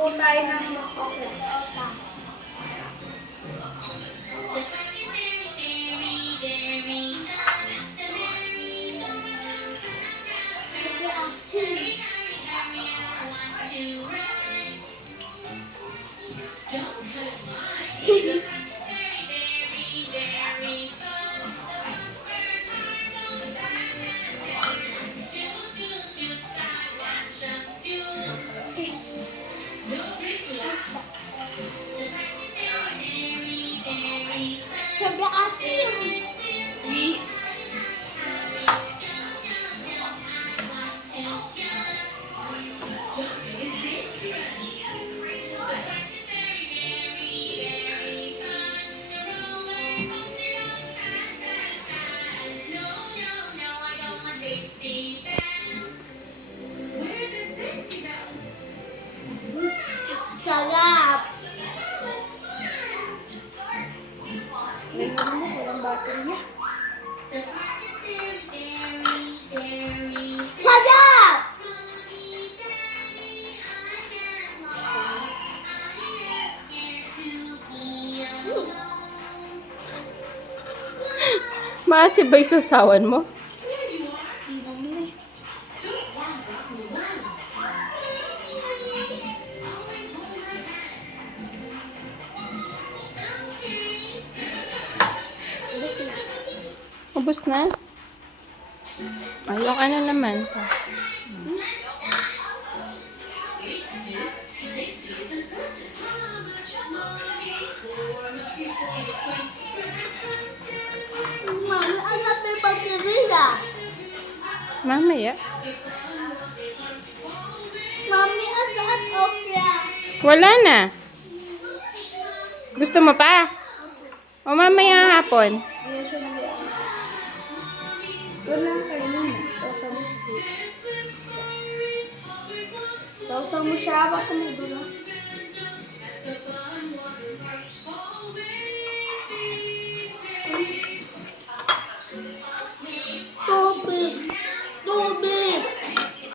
po tayo ng okay. Sabi asin. Sarap. Ngayon mo, walang baterya. Sarap! Maasim ba yung sasawan mo? Ubus na? Ay, yung ano naman. Mami, anak may baterya. Mamaya. Mami, asan okra? Wala na. Gusto mo pa? O mamaya hapon? Wala kayo nun. Sausaw mo siya. Baka may dula.